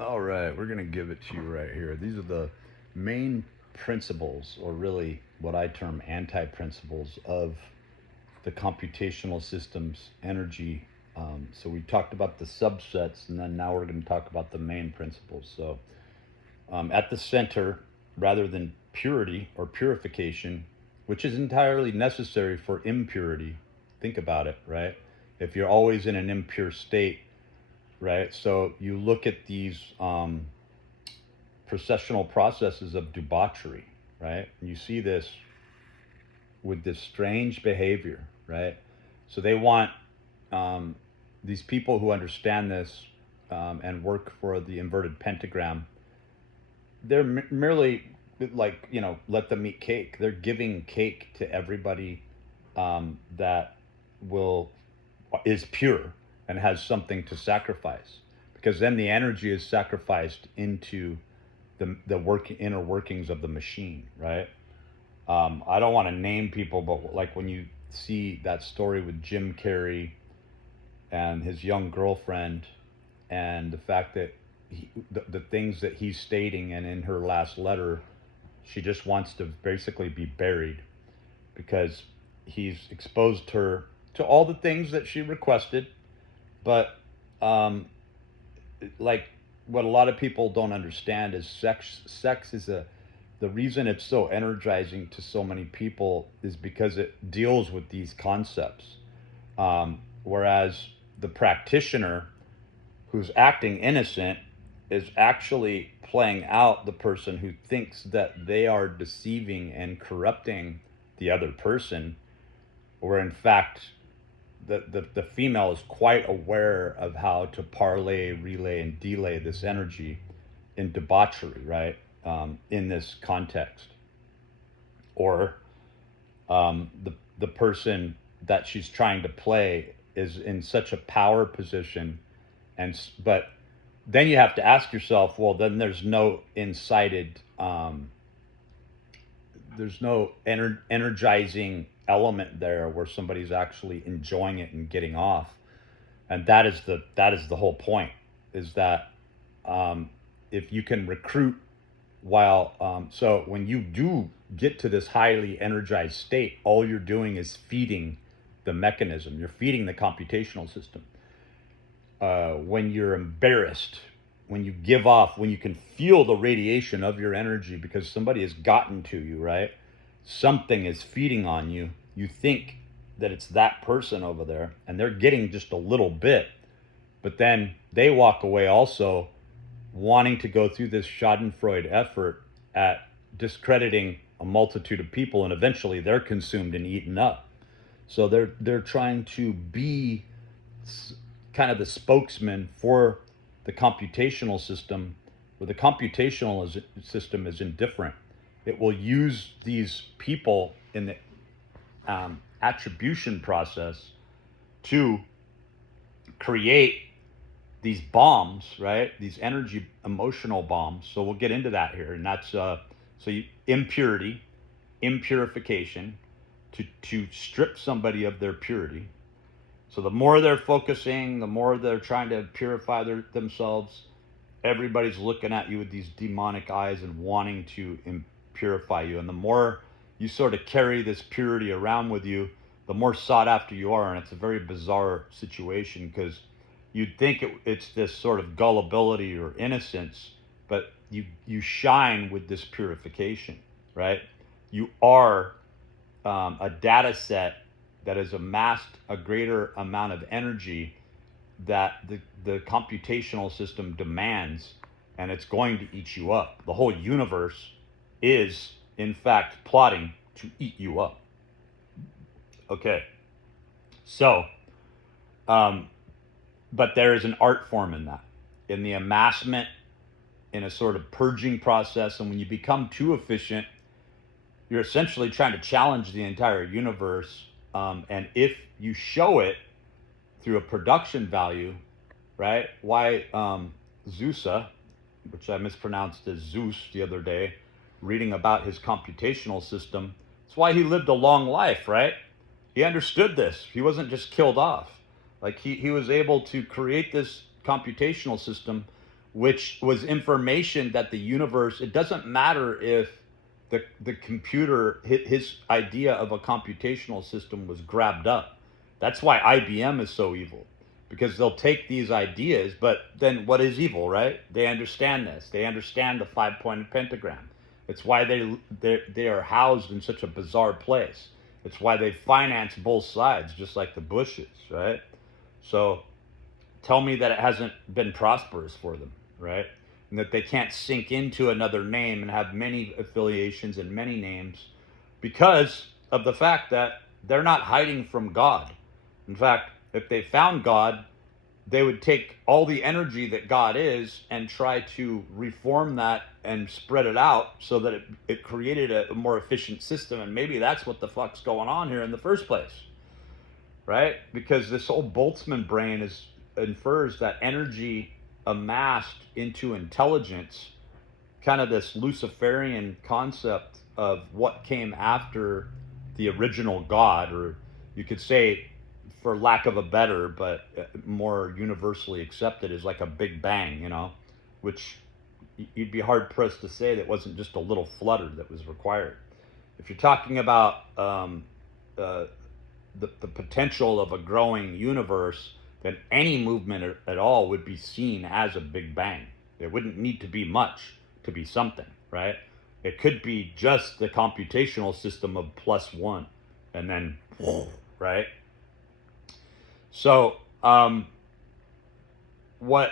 All right, we're going to give it to you right here. These are the main principles, or really what I term anti principles, of the computational system's energy. So we talked about the subsets, and then now we're going to talk about the main principles. So at the center, rather than purity or purification, which is entirely necessary for impurity, think about it, right? If you're always in an impure state, right? So you look at these processional processes of debauchery, right? And you see this with this strange behavior, right? So they want these people who understand this and work for the inverted pentagram. They're merely like, let them eat cake. They're giving cake to everybody that will is pure and has something to sacrifice, because then the energy is sacrificed into the inner workings of the machine, right? I don't want to name people, but like when you see that story with Jim Carrey and his young girlfriend, and the fact that the things that he's stating, and in her last letter, she just wants to basically be buried because he's exposed her to all the things that she requested. But um, like what a lot of people don't understand is sex is the reason it's so energizing to so many people is because it deals with these concepts. Whereas the practitioner who's acting innocent is actually playing out the person who thinks that they are deceiving and corrupting the other person, where in fact the female is quite aware of how to parlay, relay, and delay this energy in debauchery, right? In this context. Or the person that she's trying to play is in such a power position, but then you have to ask yourself, well, then there's no incited, there's no energizing element there where somebody's actually enjoying it and getting off. And that is the whole point, is that if you can recruit while so when you do get to this highly energized state, all you're doing is feeding the mechanism, you're feeding the computational system. When you're embarrassed, when you give off, when you can feel the radiation of your energy because somebody has gotten to you, right? Something is feeding on you. You think that it's that person over there, and they're getting just a little bit, but then they walk away also wanting to go through this Schadenfreude effort at discrediting a multitude of people, and eventually they're consumed and eaten up. So they're trying to be kind of the spokesman for the computational system, where the system is indifferent. It will use these people in the attribution process to create these bombs, right? These energy emotional bombs. So we'll get into that here, and that's impurity, impurification, to strip somebody of their purity. So the more they're focusing, the more they're trying to purify themselves, everybody's looking at you with these demonic eyes and wanting to purify you. And the more you sort of carry this purity around with you, the more sought after you are. And it's a very bizarre situation, because you'd think it's this sort of gullibility or innocence, but you shine with this purification, right? You are a data set that has amassed a greater amount of energy that the computational system demands, and it's going to eat you up. The whole universe is, in fact, plotting to eat you up. Okay. So, but there is an art form in that, in the amassment, in a sort of purging process. And when you become too efficient, you're essentially trying to challenge the entire universe. And if you show it through a production value, right? Why Zeusa, which I mispronounced as Zeus the other day, reading about his computational system, it's why he lived a long life, right? He understood this. He wasn't just killed off. Like he was able to create this computational system which was information that the universe, it doesn't matter if the computer, his idea of a computational system was grabbed up. That's why IBM is so evil, because they'll take these ideas, but then what is evil, right? They understand this. They understand the 5-pointed pentagram. It's why they are housed in such a bizarre place. It's why they finance both sides, just like the Bushes, right? So tell me that it hasn't been prosperous for them, right? And that they can't sink into another name and have many affiliations and many names because of the fact that they're not hiding from God. In fact, if they found God, they would take all the energy that God is and try to reform that and spread it out so that it created a more efficient system. And maybe that's what the fuck's going on here in the first place, right? Because this whole Boltzmann brain infers that energy amassed into intelligence, kind of this Luciferian concept of what came after the original God, or you could say, for lack of a better, but more universally accepted, is like a Big Bang, which you'd be hard pressed to say that wasn't just a little flutter that was required. If you're talking about the potential of a growing universe, then any movement at all would be seen as a Big Bang. There wouldn't need to be much to be something, right? It could be just the computational system of +1, and then, right? So, what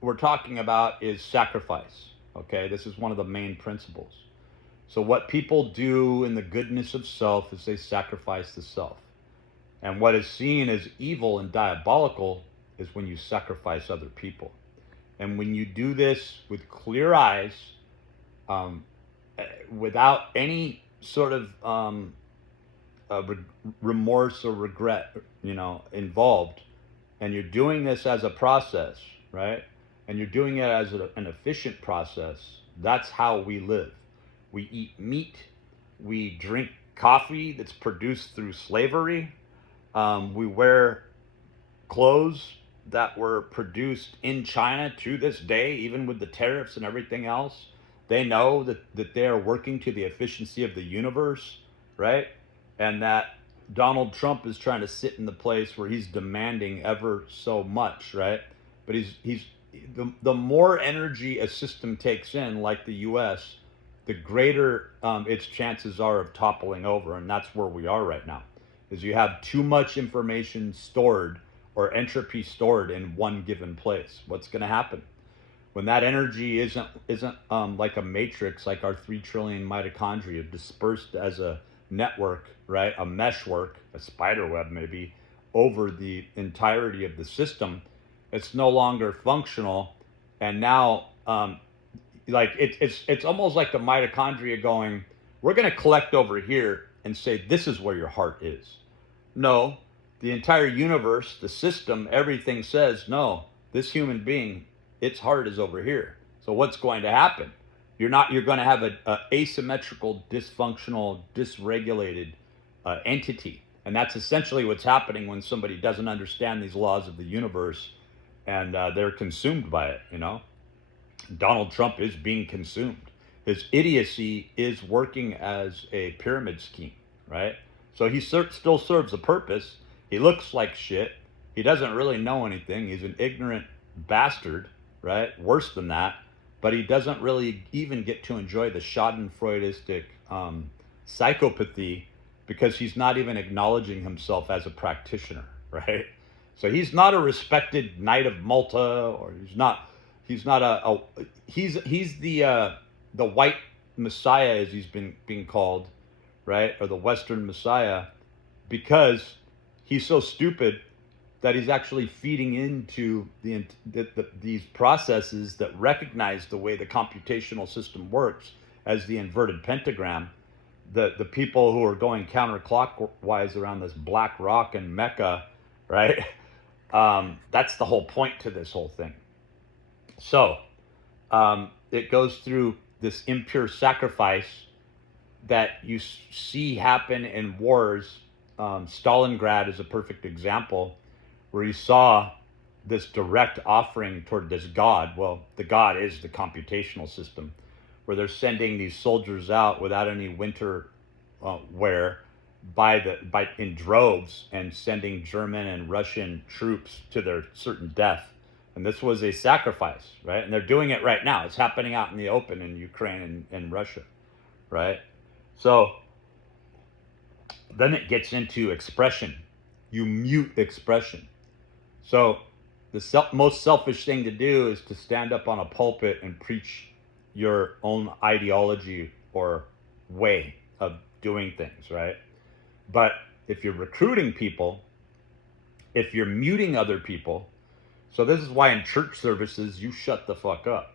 we're talking about is sacrifice, okay? This is one of the main principles. So what people do in the goodness of self is they sacrifice the self. And what is seen as evil and diabolical is when you sacrifice other people. And when you do this with clear eyes, without any sort of remorse or regret, involved, and you're doing this as a process, right? And you're doing it as an efficient process, that's how we live. We eat meat, we drink coffee that's produced through slavery, we wear clothes that were produced in China to this day, even with the tariffs and everything else. They know that they are working to the efficiency of the universe, right? And that Donald Trump is trying to sit in the place where he's demanding ever so much, right? But he's the more energy a system takes in, like the U.S., the greater its chances are of toppling over, and that's where we are right now. Is you have too much information stored or entropy stored in one given place. What's going to happen when that energy isn't like a matrix, like our 3 trillion mitochondria dispersed as a network, right? A meshwork, a spider web maybe, over the entirety of the system. It's no longer functional, and now like it's almost like the mitochondria going, we're going to collect over here and say this is where your heart is. No, the entire universe, the system, everything says no. This human being, its heart is over here. So what's going to happen? You're going to have a asymmetrical, dysfunctional, dysregulated entity, and that's essentially what's happening when somebody doesn't understand these laws of the universe, and they're consumed by it. Donald Trump is being consumed. His idiocy is working as a pyramid scheme, right? So he still serves a purpose. He looks like shit. He doesn't really know anything. He's an ignorant bastard, right? Worse than that. But he doesn't really even get to enjoy the Schadenfreudistic psychopathy, because he's not even acknowledging himself as a practitioner, right? So he's not a respected Knight of Malta, or he's the white Messiah, as he's being called, right? Or the Western Messiah, because he's so stupid that he's actually feeding into these processes that recognize the way the computational system works as the inverted pentagram. The people who are going counterclockwise around this black rock in Mecca, right? That's the whole point to this whole thing. So it goes through this impure sacrifice that you see happen in wars. Stalingrad is a perfect example, where you saw this direct offering toward this God. Well, the God is the computational system, where they're sending these soldiers out without any winter wear in droves, and sending German and Russian troops to their certain death. And this was a sacrifice, right? And they're doing it right now. It's happening out in the open in Ukraine and Russia, right? So then it gets into expression. You mute expression. So the most selfish thing to do is to stand up on a pulpit and preach your own ideology or way of doing things, right? But if you're recruiting people, if you're muting other people, so this is why in church services you shut the fuck up.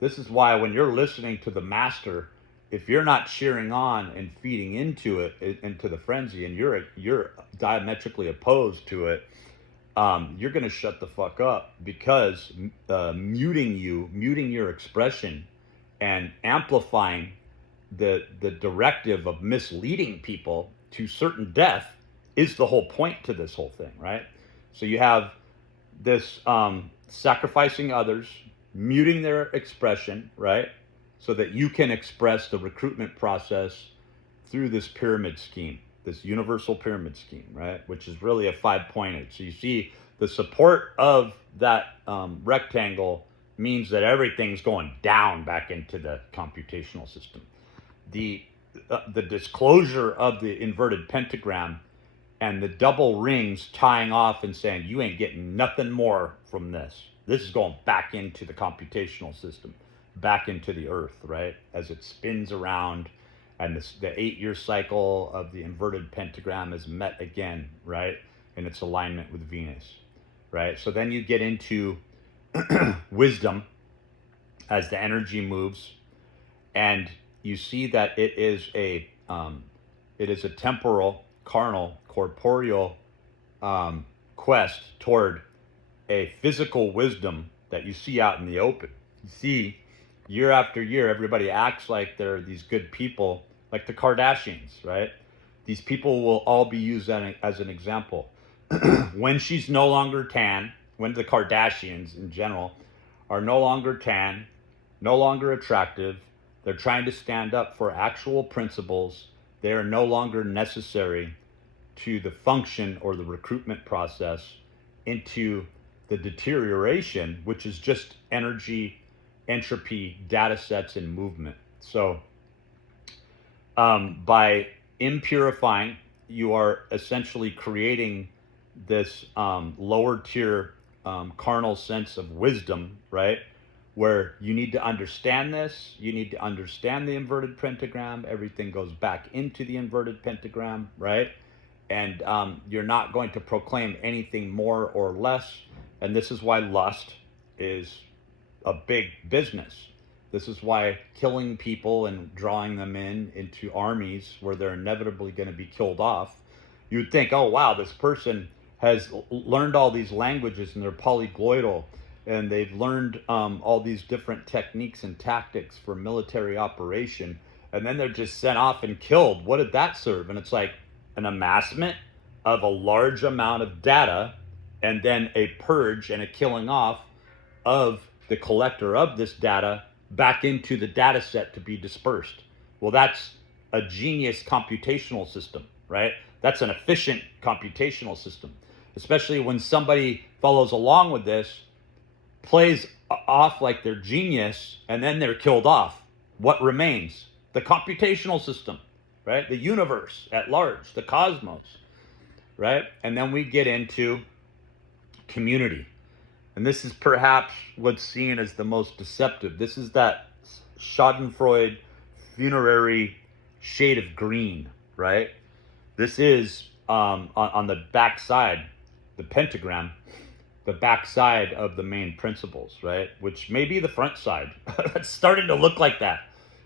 This is why when you're listening to the master, if you're not cheering on and feeding into it, into the frenzy, and you're diametrically opposed to it, you're going to shut the fuck up, because muting your expression and amplifying the directive of misleading people to certain death is the whole point to this whole thing, right? So you have this sacrificing others, muting their expression, right? So that you can express the recruitment process through this pyramid scheme, this universal pyramid scheme, right? Which is really a 5-pointed. So you see the support of that rectangle means that everything's going down back into the computational system. The disclosure of the inverted pentagram and the double rings tying off and saying, you ain't getting nothing more from this. This is going back into the computational system, back into the earth, right? As it spins around, and the 8-year cycle of the inverted pentagram is met again, right? In its alignment with Venus, right? So then you get into wisdom as the energy moves, and you see that it is a temporal, carnal, corporeal quest toward a physical wisdom that you see out in the open. You see, year after year, everybody acts like they're these good people, like the Kardashians, right? These people will all be used as an example. When she's no longer tan, when the Kardashians in general are no longer tan, no longer attractive, they're trying to stand up for actual principles. They are no longer necessary to the function or the recruitment process into the deterioration, which is just energy, entropy, data sets, and movement. So by impurifying, you are essentially creating this lower tier carnal sense of wisdom, right? Where you need to understand this, you need to understand the inverted pentagram, everything goes back into the inverted pentagram, right? And you're not going to proclaim anything more or less. And this is why lust is a big business. This is why killing people and drawing them into armies where they're inevitably going to be killed off. You would think, oh wow, this person has learned all these languages and they're polyglottal, and they've learned all these different techniques and tactics for military operation, and then they're just sent off and killed. What did that serve? And it's like an amassment of a large amount of data, and then a purge and a killing off of the collector of this data back into the data set to be dispersed. Well, that's a genius computational system, right? That's an efficient computational system, especially when somebody follows along with this, plays off like they're genius, and then they're killed off. What remains? The computational system, right? The universe at large, the cosmos, right? And then we get into community. And this is perhaps what's seen as the most deceptive. This is that Schadenfreude funerary shade of green, right? This is on the backside, the pentagram, the backside of the main principles, right? Which may be the front side. It's starting to look like that.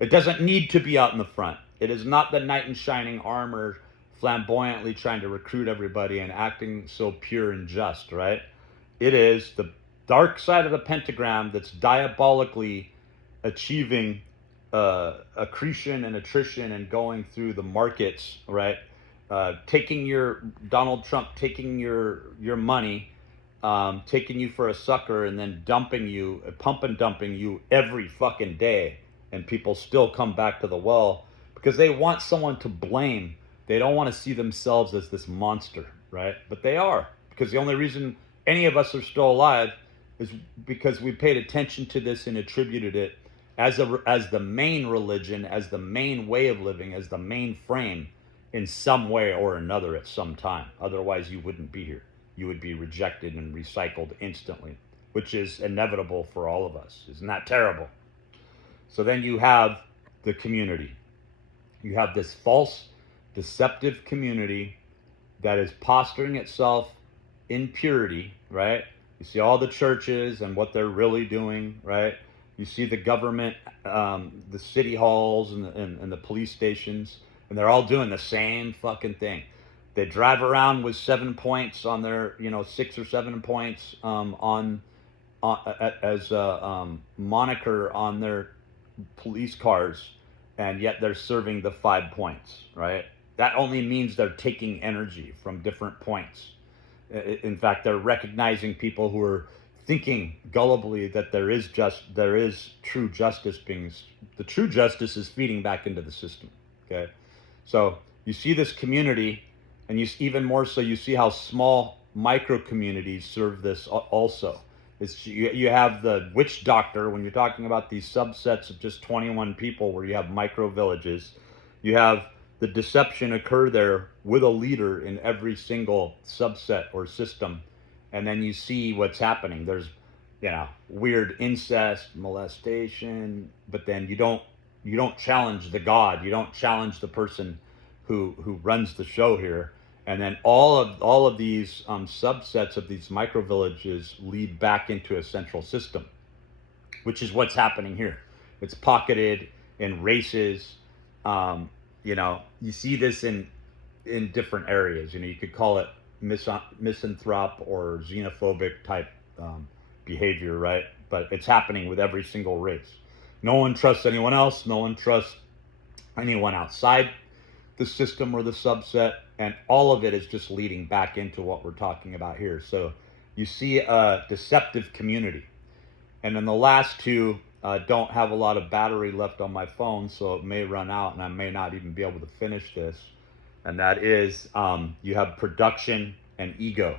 It doesn't need to be out in the front. It is not the knight in shining armor flamboyantly trying to recruit everybody and acting so pure and just, right? It is the dark side of the pentagram that's diabolically achieving accretion and attrition and going through the markets, right? Taking your Donald Trump, taking your money taking you for a sucker and then dumping you, pump and dumping you every fucking day, and people still come back to the well because they want someone to blame. They don't want to see themselves as this monster, right? But they are, because the only reason any of us are still alive is because we paid attention to this and attributed it as the main religion, as the main way of living, as the main frame in some way or another at some time. Otherwise, you wouldn't be here. You would be rejected and recycled instantly, which is inevitable for all of us. Isn't that terrible? So then you have the community. You have this false, deceptive community that is posturing itself in purity, right? You see all the churches and what they're really doing, right? You see the government, the city halls and the police stations, and they're all doing the same fucking thing. They drive around with 7 points on their, 6 or 7 points as a moniker on their police cars, and yet they're serving the 5 points, right? That only means they're taking energy from different points. In fact, they're recognizing people who are thinking gullibly that there is true justice being. The true justice is feeding back into the system. Okay, so you see this community, and even more so, you see how small micro communities serve this also. You have the witch doctor when you're talking about these subsets of just 21 people where you have micro villages. You have the deception occur there with a leader in every single subset or system, and then you see what's happening. There's weird incest, molestation, but then you don't challenge the god, you don't challenge the person who runs the show here. And then all of these subsets of these micro villages lead back into a central system, which is what's happening here. It's pocketed in races. You see this in different areas. You could call it misanthrope or xenophobic type behavior, right? But it's happening with every single race. No one trusts anyone else. No one trusts anyone outside the system or the subset, and all of it is just leading back into what we're talking about here. So you see a deceptive community. And then the last two don't have a lot of battery left on my phone, so it may run out and I may not even be able to finish this. And that is, you have production and ego,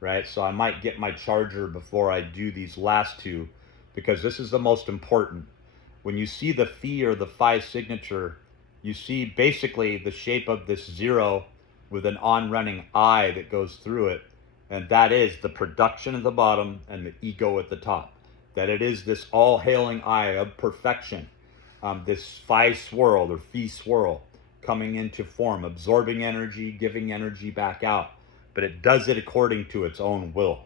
right? So I might get my charger before I do these last two, because this is the most important. When you see the phi or the phi signature, you see basically the shape of this zero with an on-running I that goes through it. And that is the production at the bottom and the ego at the top. That it is this all-hailing I of perfection, this phi swirl or phi swirl coming into form, absorbing energy, giving energy back out. But it does it according to its own will.